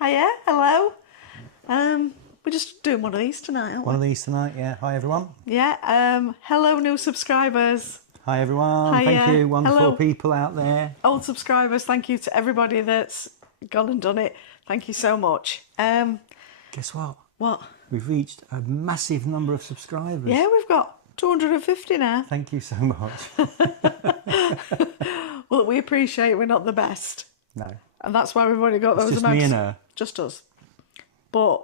Hiya, hello. We're just doing one of these tonight, aren't we? One of these tonight, yeah. Hi, everyone. Yeah, hello new subscribers. Hi, everyone. Hiya. Thank you, wonderful Hello. people out there. Old subscribers, thank you to everybody that's gone and done it. Thank you so much. Guess what? What? We've reached a massive number of subscribers. Yeah, we've got 250 now. Thank you so much. Well, we appreciate we're not the best. No. And that's why we've only got It's those just amounts. me and her. Just us. But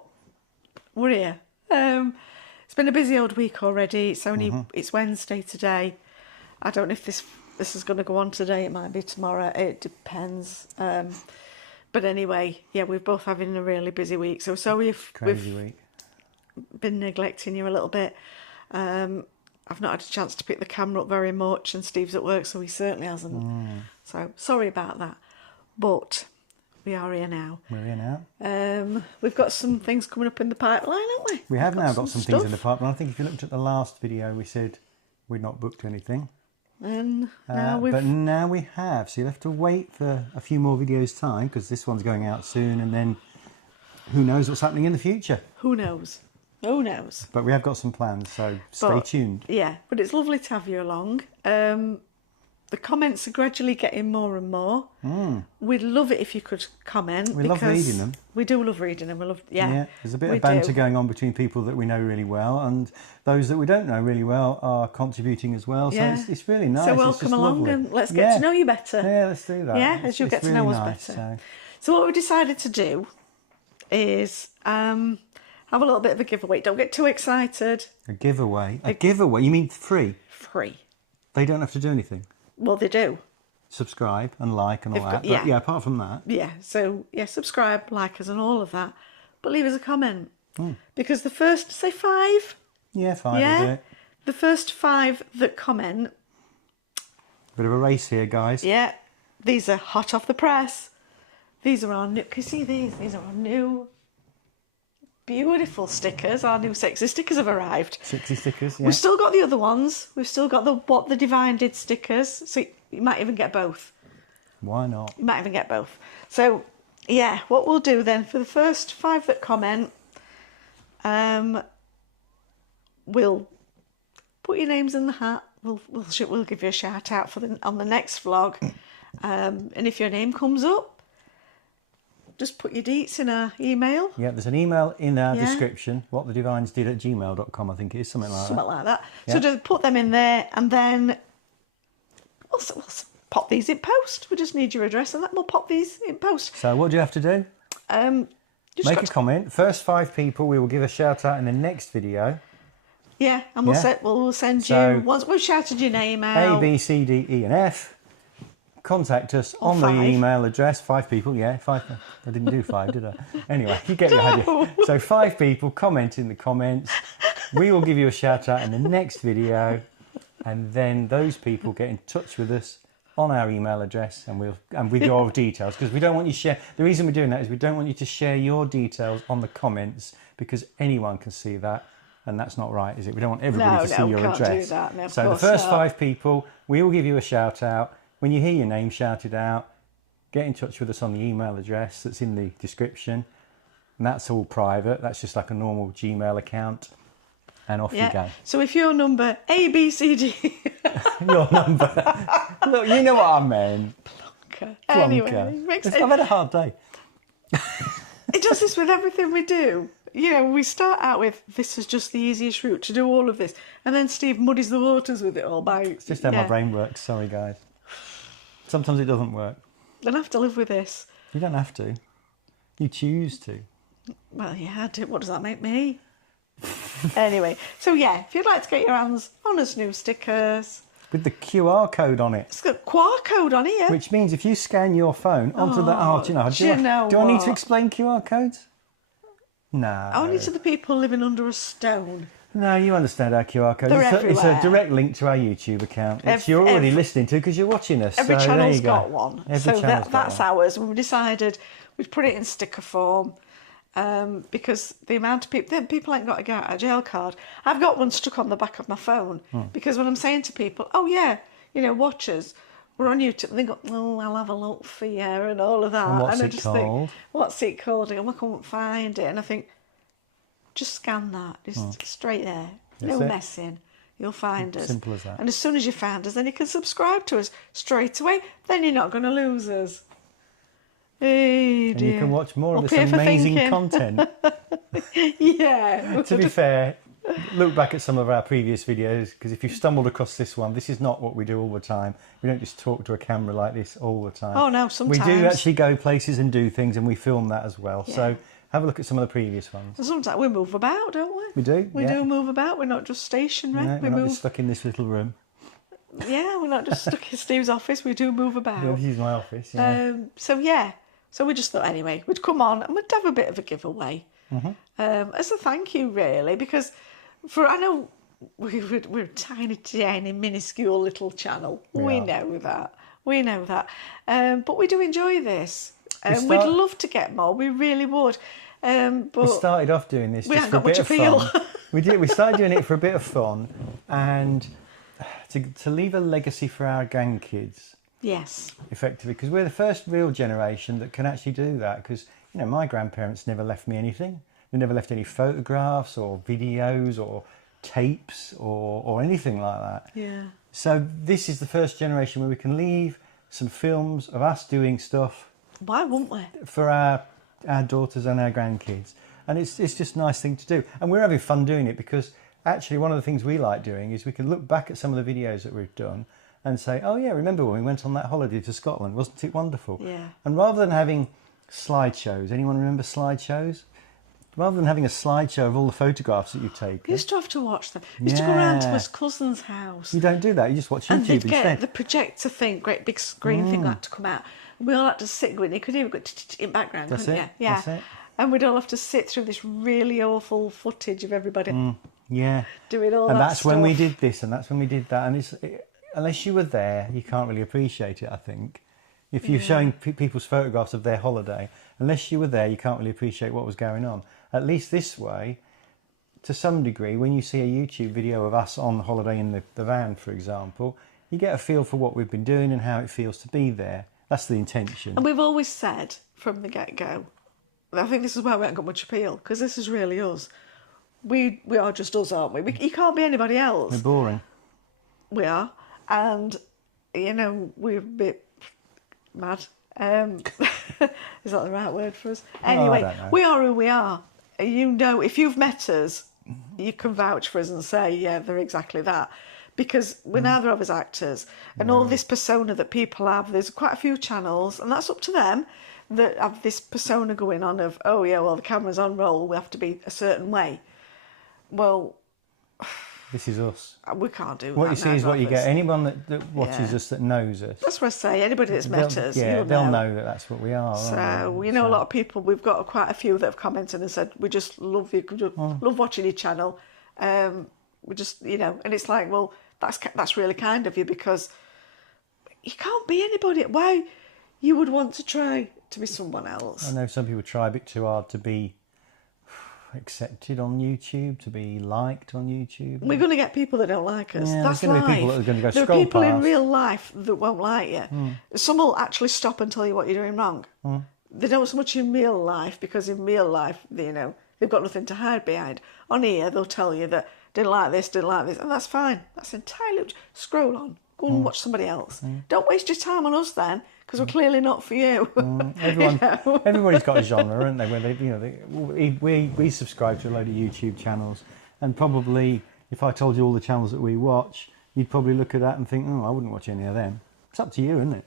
we're here. It's been a busy old week already. It's only it's Wednesday today. I don't know if this is going to go on today. It might be tomorrow. It depends. But anyway, yeah, we're both having a really busy week. So sorry if Crazy we've week. been neglecting you a little bit. I've not had a chance to pick the camera up very much, and Steve's at work, so he certainly hasn't. So sorry about that. But we are here now. We're here now. We've got some things coming up in the pipeline, haven't we? We have now got some things in the stuff. pipeline. I think if you looked at the last video, we said we'd not booked anything. And now But now we have. So you'll have to wait for a few more videos' time, because this one's going out soon, and then who knows what's happening in the future. Who knows? Who knows? But we have got some plans, so stay tuned. Yeah, but it's lovely to have you along. The comments are gradually getting more and more. We'd love it if you could comment. We love reading them. We do love reading them. We love, Yeah, there's a bit we of banter do. going on between people that we know really well, and those that we don't know really well are contributing as well. So Yeah. it's really nice. So It's welcome just along, lovely. and let's get to know you better. Yeah, let's do that. Yeah, as you'll get to know us better. So what we decided to do is have a little bit of a giveaway. Don't get too excited. A giveaway. A giveaway? You mean free? Free. They don't have to do anything. Well, they do. Subscribe and like and all They've that. got- yeah. But yeah, apart from that, Yeah, so yeah, subscribe, like us and all of that. But leave us a comment. Because the first, say 5. yeah, fine. Yeah. We'll do it. The first 5 that comment, Bit of a race here, guys. yeah, these are hot off the press. These are our new, can you see these? These are our new beautiful stickers. Our new sexy stickers have arrived. 60 stickers, yeah. We've still got the other ones. We've still got the What the Divine Did stickers. So you might even get both. Why not? You might even get both. So, yeah, what we'll do then, for the first 5 that comment, we'll put your names in the hat. We'll give you a shout out on the next vlog. And if your name comes up, just put your deets in our email. Yeah, there's an email in our Yeah. description, whatthedivinesdid@gmail.com, I think it is, something like Something that. like that. Yeah. So just put them in there, and then we'll pop these in post. We just need your address, and then we'll pop these in post. So what do you have to do? Just Make got a to- comment. First 5 people we will give a shout out in the next video. Yeah, and we'll Yeah. we'll send So- you once we've shouted your name A, out. B, C, D, E and F. Contact us on the 5. email address. 5 people, yeah. 5. I didn't do 5, did I? Anyway, you get the idea. So 5 people comment in the comments. We will give you a shout out in the next video, and then those people get in touch with us on our email address and with your details, because we don't want you to share. The reason we're doing that is we don't want you to share your details on the comments, because anyone can see that, and that's not right, is it? We don't want everybody to see your can't address. do that. No, of So the course first not. 5 people, we will give you a shout out. When you hear your name shouted out, get in touch with us on the email address that's in the description. And that's all private. That's just like a normal Gmail account. And off you go. So if your number A, B, C, D. Your number. Look, you know what I meant. Anyway, Plonker. it makes I've had a hard day. It does this with everything we do. You know, we start out with, this is just the easiest route to do all of this. And then Steve muddies the waters with it all by... It's just how my brain works. Sorry, guys. Sometimes it doesn't work. Then I have to live with this. You don't have to. You choose to. Well, yeah, what does that make me? Anyway, so yeah, if you'd like to get your hands on us new stickers, With the QR code on it. it's got a QR code on here. Which means if you scan your phone onto that... Oh, do you know, do you know do I need to what? explain QR codes? No. Only to the people living under a stone. No, you understand our QR code. They're It's a everywhere. direct link to our YouTube account, which you're already listening to because you're watching us. Every so there channel's you go. got one. Every So channel's got that's one. ours. And we decided we'd put it in sticker form because the amount of people ain't got to get out a jail card. I've got one stuck on the back of my phone because when I'm saying to people, oh yeah, you know, watch us, we're on YouTube and they go, oh, I'll have a look for you and all of that. And what's I it just called? think, what's it called? And I can't find it. And I think, just scan that. Just straight there. That's No it. messing. You'll find us. Simple as that. And as soon as you find us, then you can subscribe to us straight away. Then you're not going to lose us. Hey, And you can watch more of Up this here for amazing thinking. content. Yeah. To be fair, look back at some of our previous videos, because if you've stumbled across this one, this is not what we do all the time. We don't just talk to a camera like this all the time. Oh, no, sometimes. We do actually go places and do things, and we film that as well. Yeah. So have a look at some of the previous ones. Sometimes we move about, don't we? We do. We yeah. do move about. We're not just stationary. No, we we're not move. just stuck in this little room. Yeah, we're not just stuck in Steve's office. We do move about. Yeah, this is my office. Yeah. So we just thought anyway we'd come on and we'd have a bit of a giveaway as a thank you, really, because I know we're a tiny, minuscule little channel. We know that. But we do enjoy this. We'd love to get more. We really would. But We started off doing this we just haven't for a got bit much of appeal. fun. We did. We started doing it for a bit of fun, and to leave a legacy for our grandkids, Yes. effectively, because we're the first real generation that can actually do that. Because my grandparents never left me anything. They never left any photographs or videos or tapes or anything like that. Yeah. So this is the first generation where we can leave some films of us doing stuff Why wouldn't we? for our daughters and our grandkids, and it's just a nice thing to do, and we're having fun doing it, because actually one of the things we like doing is we can look back at some of the videos that we've done and say, oh yeah, remember when we went on that holiday to Scotland, wasn't it wonderful? Yeah. And rather than having slideshows, anyone remember slideshows? Rather than having a slideshow of all the photographs that you've taken, We used to have to watch them. We used to go round to Yeah. his cousin's house. you don't do that, you just watch And YouTube they'd get instead. the projector thing, great big screen thing like to come out. We all had to sit with it. You could even go in background, That's couldn't it, you? Yeah. that's it. And we'd all have to sit through this really awful footage of everybody Yeah. doing all And that that's when we stuff. did this and that's when we did that, and unless you were there, you can't really appreciate it, I think. If you're showing people's photographs of their holiday, unless you were there, you can't really appreciate what was going on. At least this way, to some degree, when you see a YouTube video of us on holiday in the van, for example, you get a feel for what we've been doing and how it feels to be there. That's the intention. And we've always said from the get-go, I think this is why we haven't got much appeal, because this is really us. We are just us, aren't we? You can't be anybody else. We're boring. We are. And, we're a bit mad. Is that the right word for us? Anyway, don't know. we are who we are. If you've met us, you can vouch for us and say, yeah, they're exactly that. Because we're neither of us actors. And all this persona that people have, there's quite a few channels, and that's up to them, that have this persona going on of, oh, yeah, well, the camera's on roll, we have to be a certain way. Well, This is us. we can't do that. What you see is neither what you of get. us. Anyone that watches Yeah. us, that knows us, That's what I say. Anybody that's met us, you'll they'll know that that's what we are. So, aren't they? a lot of people, we've got quite a few that have commented and said, we just love you, love watching your channel. We just, and it's like, well, that's really kind of you, because you can't be anybody. Why you would want to try to be someone else? I know some people try a bit too hard to be accepted on YouTube, to be liked on YouTube. We're going to get people that don't like us. Yeah, That's there's going to life. be people that are going to go There are scroll people in past. real life that won't like you. Some will actually stop and tell you what you're doing wrong. They don't so much in real life, because in real life, they've got nothing to hide behind. On here, they'll tell you that didn't like this, and that's fine. That's entirely. Scroll on. Go and watch somebody else. Don't waste your time on us then, because we're clearly not for you. Everybody's got a genre, haven't they? Where we subscribe to a load of YouTube channels, and probably if I told you all the channels that we watch, you'd probably look at that and think, oh, I wouldn't watch any of them. It's up to you, isn't it?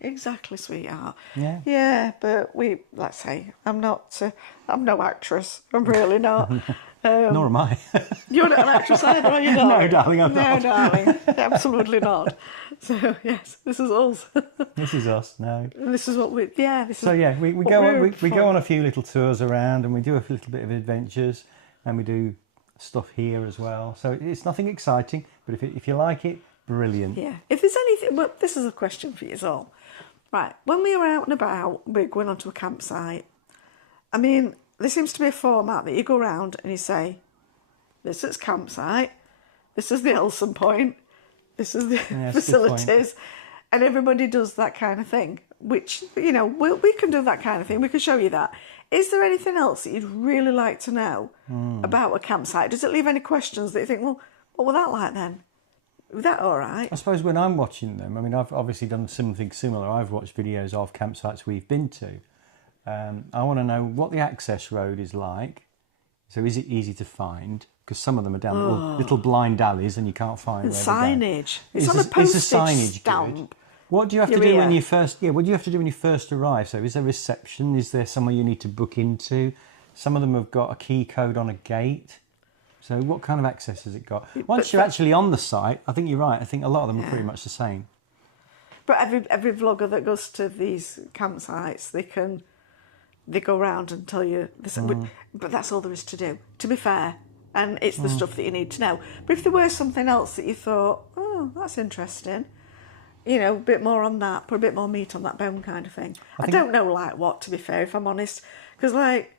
Exactly, sweetheart. Yeah. Yeah, but let's say, I'm no actress. I'm really not. Nor am I. You're not an actress either, are you, darling? No, darling, I'm No, not. darling, absolutely not. So, yes, this is us. This is us now. And this is what we, yeah, this is So yeah, we what go we're we go for. on a few little tours around, and we do a little bit of adventures, and we do stuff here as well. So it's nothing exciting, but if you like it, brilliant. Yeah, if there's anything, well, this is a question for you all. Right, when we were out and about, we're going onto a campsite. I mean, there seems to be a format that you go around and you say, this is campsite, this is the Elson point, this is the Yeah, that's a good point. facilities, and everybody does that kind of thing. Which, you know, we can do that kind of thing. We can show you that. Is there anything else that you'd really like to know about a campsite? Does it leave any questions that you think, well, what was that like then? Was that all right? I suppose when I'm watching them, I mean, I've obviously done something similar. I've watched videos of campsites we've been to. I want to know what the access road is like. So is it easy to find? Because some of them are down little blind alleys and you can't find And where to go. signage. It's Is on a the postage signage stamp. good? What do you have to You're do when here. you first? Yeah, what do you have to do when you first arrive? So, is there reception? Is there somewhere you need to book into? Some of them have got a key code on a gate. So, what kind of access has it got? Once you're actually on the site, I think you're right. I think a lot of them are pretty much the same. But every vlogger that goes to these campsites, they go around and tell you this. But that's all there is to do. To be fair, and it's the stuff that you need to know. But if there were something else that you thought, oh, that's interesting. You know, a bit more on that, put a bit more meat on that bone kind of thing. I don't know, like, what, to be fair, if I'm honest. Because, like,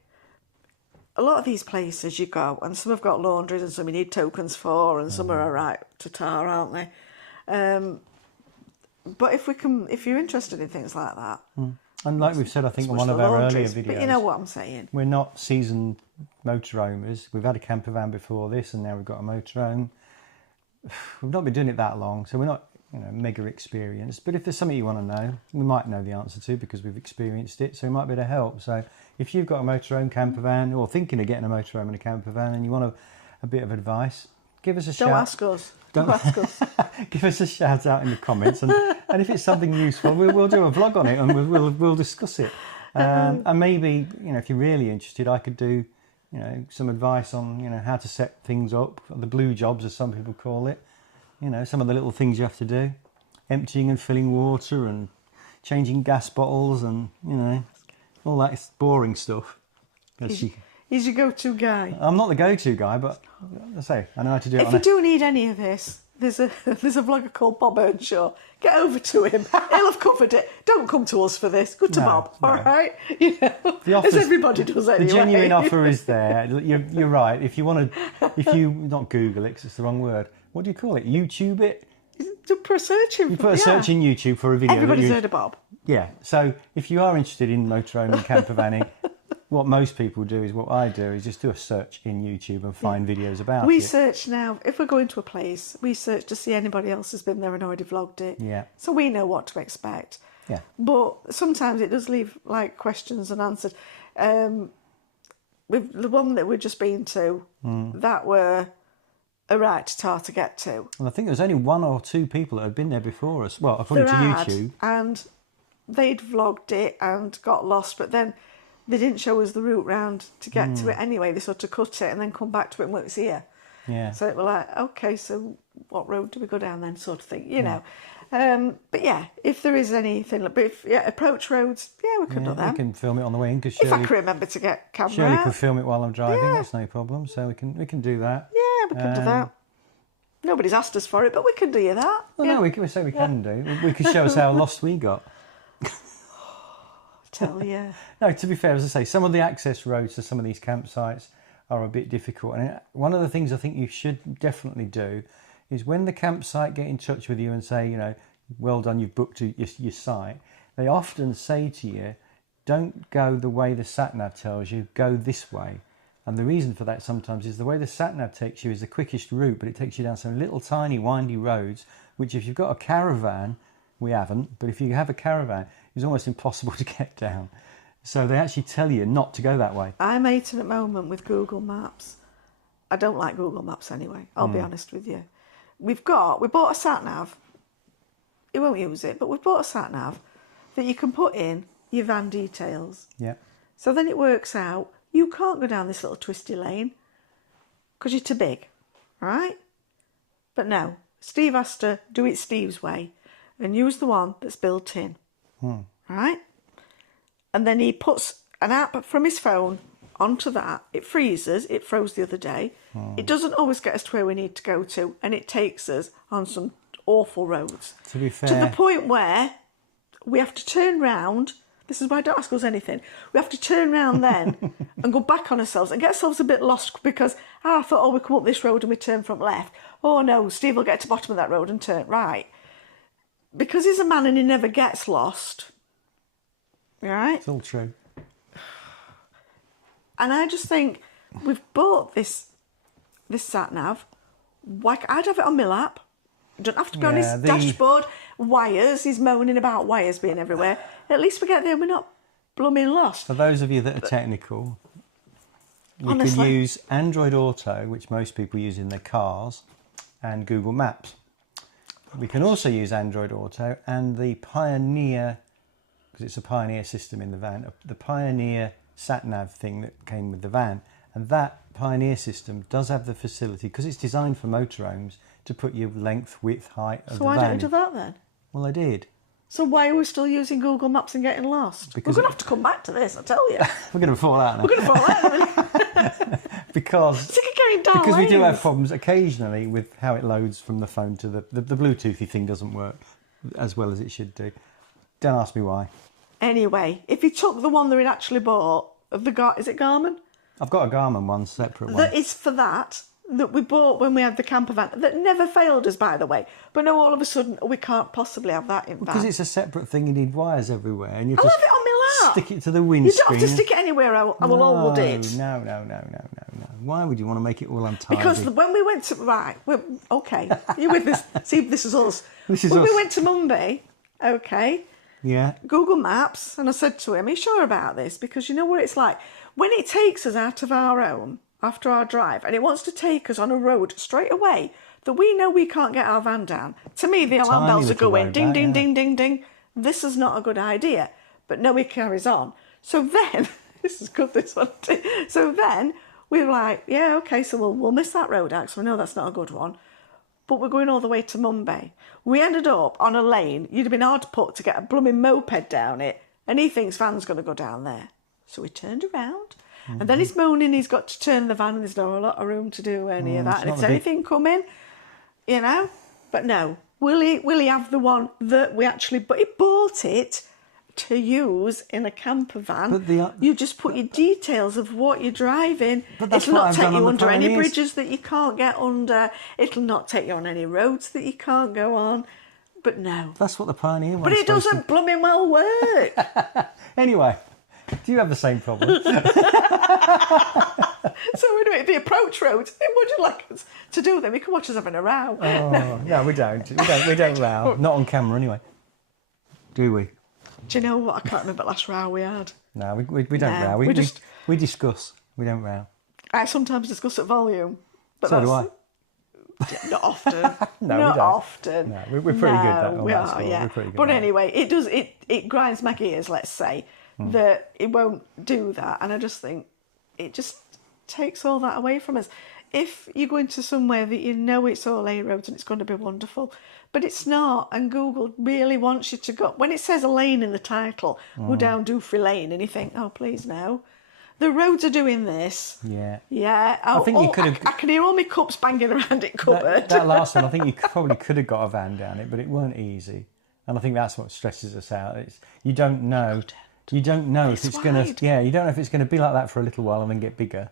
a lot of these places you go, and some have got laundries and some you need tokens for, and some are all right to tar, aren't they? But if you're interested in things like that... And like we've said, I think in switch one the of our earlier laundries, videos... But you know what I'm saying. We're not seasoned motorhomers. We've had a camper van before this, and now we've got a motorhome. We've not been doing it that long, so we're not... mega experienced, but if there's something you want to know, we might know the answer to because we've experienced it, so it might be able to help. So if you've got a motorhome, camper van, or thinking of getting a motorhome and a camper van, and you want a bit of advice, give us a shout. Don't ask us. Don't ask us. Give us a shout out in the comments, and if it's something useful, we'll do a vlog on it and we'll discuss it. And maybe if you're really interested, I could do some advice on how to set things up, the blue jobs as some people call it. Some of the little things you have to do, emptying and filling water and changing gas bottles and, all that boring stuff. He's your go-to guy. I'm not the go-to guy, but I know how to do it. If you do need any of this, there's a vlogger called Bob Earnshaw. Get over to him. He'll have covered it. Don't come to us for this. Good to Bob, all right? As everybody does anyway. The genuine offer is there. You're right. If you want to, not Google it, 'cause it's the wrong word. What do you call it? YouTube it? You put a search in. You put a search in YouTube for a video. Everybody's heard of Bob. Yeah. So if you are interested in motorhome and camper vanning, what most people do is what I do is just do a search in YouTube and find videos about it. We search now. If we're going to a place, we search to see anybody else has been there and already vlogged it. Yeah. So we know what to expect. Yeah. But sometimes it does leave like questions unanswered. With the one that we've just been to, that were a right tar to get to. And I think there was only one or two people that had been there before us. Well, according to YouTube. And they'd vlogged it and got lost, but then they didn't show us the route round to get to it anyway. They sort of cut it and then come back to it and it was here. Yeah. So it was like, okay, so what road do we go down then, sort of thing, you know. But yeah, if there is anything, but approach roads, we can do them. We can film it on the way in because if I can remember to get camera Shirley out. can film it while I'm driving. That's no problem. So we can do that. Yeah, we can do that. Nobody's asked us for it, but we can do that. Well, no, we say we can do. We could show us how lost we got. Tell you. No, to be fair, as I say, some of the access roads to some of these campsites are a bit difficult. And one of the things I think you should definitely do is when the campsite get in touch with you and say, well done, you've booked your site, they often say to you, don't go the way the SatNav tells you, go this way. And the reason for that sometimes is the way the SatNav takes you is the quickest route, but it takes you down some little tiny windy roads, which if you've got a caravan, we haven't, but if you have a caravan, it's almost impossible to get down. So they actually tell you not to go that way. I'm hating at the moment with Google Maps. I don't like Google Maps anyway, I'll be honest with you. We bought a SatNav. You won't use it, but we've bought a SatNav that you can put in your van details. Yeah. So then it works out, you can't go down this little twisty lane because you're too big, right? But no, Steve has to do it Steve's way and use the one that's built in, right? And then he puts an app from his phone onto that. It freezes, it froze the other day. It doesn't always get us to where we need to go to, and it takes us on some awful roads. To be fair. To the point where we have to turn round This is why don't ask us anything. We have to turn around then and go back on ourselves and get ourselves a bit lost because I thought, oh, we come up this road and we turn from left. Oh no, Steve will get to the bottom of that road and turn right. Because he's a man and he never gets lost. Right? It's all true. And I just think we've bought this SatNav. I'd have it on my lap. You don't have to be on his dashboard. Wires, he's moaning about wires being everywhere. At least we get there, we're not blooming lost. For those of you that are technical, you Honestly. can use Android Auto, which most people use in their cars, and Google Maps. We can also use Android Auto and the Pioneer, because it's a Pioneer system in the van, the Pioneer SatNav thing that came with the van. And that Pioneer system does have the facility, because it's designed for motorhomes, to put your length, width, height of the van. So why don't you do that then? Well, I did. So why are we still using Google Maps and getting lost? Because we're going to have to come back to this, I tell you. We're going to fall out now. We're going to fall out. because Sick of going down because we do have lanes. problems occasionally with how it loads from the phone to the Bluetoothy thing doesn't work as well as it should do. Don't ask me why. Anyway, if you took the one that we'd actually bought, is it Garmin? I've got a Garmin one, separate one. That is for that we bought when we had the camper van, that never failed us, by the way. But no, all of a sudden, we can't possibly have that in van. Because it's a separate thing, you need wires everywhere. And you I'll just have it on my lap. stick it to the You windscreen. don't have to stick it anywhere, I will hold it. No. Why would you want to make it all untidy? Because when we went to... Right, okay, you with this? See, this is us. This is when us. we went to Mumbai, okay, Yeah. Google Maps, and I said to him, are you sure about this? Because you know what it's like? When it takes us out of our home after our drive and it wants to take us on a road straight away that we know we can't get our van down, to me the alarm Tiny bells are little going road, ding, that, ding, yeah. ding, ding, ding. This is not a good idea. But no, he carries on. So then, this is good, this one. So then we were like, yeah, okay, so we'll miss that road out, so we know that's not a good one. But we're going all the way to Mumbai. We ended up on a lane. You'd have been hard put to get a blooming moped down it. And he thinks van's going to go down there. So we turned around. And then he's moaning he's got to turn the van and there's not a lot of room to do any of that. And if there's anything coming, you know. But no, will he have the one that we actually... But he bought it to use in a camper van. But you just put your details of what you're driving. But that's It'll what not I've take done you on the under any Pioneers. bridges that you can't get under. It'll not take you on any roads that you can't go on. But no. That's what the Pioneer one. But it doesn't blooming well work. Anyway, do you have the same problem? So anyway, the approach roads, would you like us to do them? You can watch us having a row. Oh, no, we don't. We don't row. Not on camera anyway. Do we? Do you know what? I can't remember the last row we had. No, we don't No, row. We discuss. We don't row. I sometimes discuss at volume. But So do I. Yeah, not often. No, not we don't. often. No, we're pretty good at that. We on that are, score. yeah. We're pretty good But at that. anyway, it grinds my gears, let's say, that it won't do that. And I just think it just takes all that away from us. If you go into somewhere that you know it's all A roads and it's going to be wonderful, but it's not, and Google really wants you to go... When it says a lane in the title, go down Doofree Lane, and you think, oh, please, no. The roads are doing this. Yeah. Yeah. I think you could have... I can hear all my cups banging around it cupboard. That last one, I think you probably could have got a van down it, but it weren't easy. And I think that's what stresses us out. You don't know. You don't know if it's going to... wide. Yeah, you don't know if it's going to be like that for a little while and then get bigger.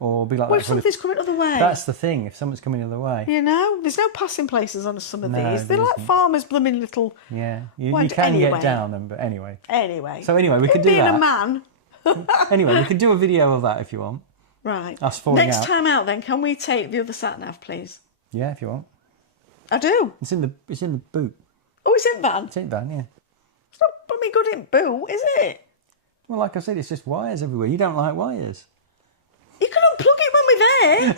Or be like Well, that if for a something's coming other way. That's the thing, if someone's coming the other way. You know, there's no passing places on some of No, these. They're there like isn't. farmers' blooming little... Yeah, you Why- can anyway. get down them, but anyway. Anyway. So anyway, we could do Being that. a man... Anyway, we could do a video of that if you want. Right. Us falling Next out. time out, then, can we take the other SatNav, please? Yeah, if you want. I do. It's in the boot. Oh, it's in van. It's in van, yeah. It's not blooming good in boot, is it? Well, like I said, it's just wires everywhere. You don't like wires. You can unplug it when we're there.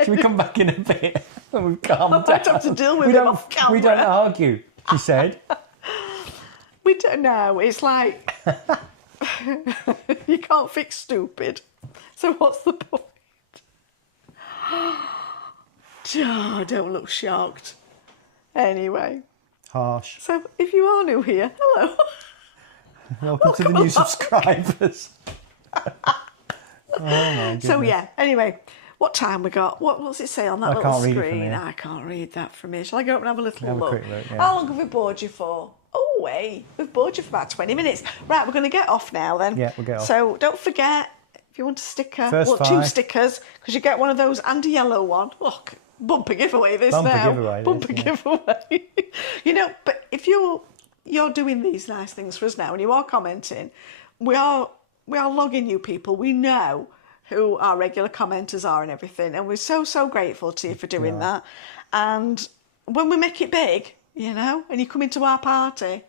Should we come back in a bit when we've calmed I down? might have to deal with we it don't, off camera. We don't argue, she said. We don't know. It's like... you can't fix stupid. So what's the point? Oh, don't look shocked. Anyway. Harsh. So if you are new here, hello. Welcome to the new subscribers. Oh my goodness. So yeah, anyway, What time we got? What's it say on that I little can't read it from screen? here. I can't read that from here. Shall I go up and have a little Have a look? quick look, yeah. How long have we bored you for? Oh, wait. We've bored you for about 20 minutes. Right, we're going to get off now then. Yeah, we'll get off. So don't forget, if you want a sticker, First 2 5. stickers, because you get one of those and a yellow one. Oh, bumper giveaway this Bumper now. giveaway, Bumper yeah. giveaway. You know, but if you're doing these nice things for us now and you are commenting, we are logging you people. We know who our regular commenters are and everything, and we're so grateful to you for doing that. And when we make it big, you know, and you come into our party,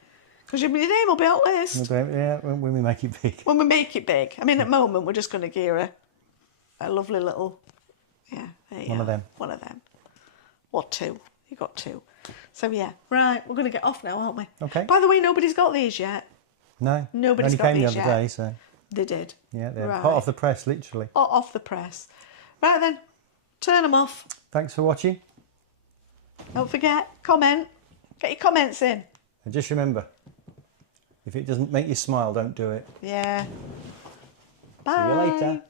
because your name will be on the list. Yeah, when we make it big. When we make it big. I mean, at the moment, we're just going to gear a lovely little, yeah, there you One of are. them. One of them. Or 2. You got 2. So, yeah, right, we're going to get off now, aren't we? Okay. By the way, nobody's got these yet. No. Nobody's only got came these the other yet. day, so They did. yeah, they're Right. hot off the press, literally. Hot off the press. Right then, turn them off. Thanks for watching. Don't forget, comment. Get your comments in. And just remember, if it doesn't make you smile, don't do it. Yeah. Bye. See you later.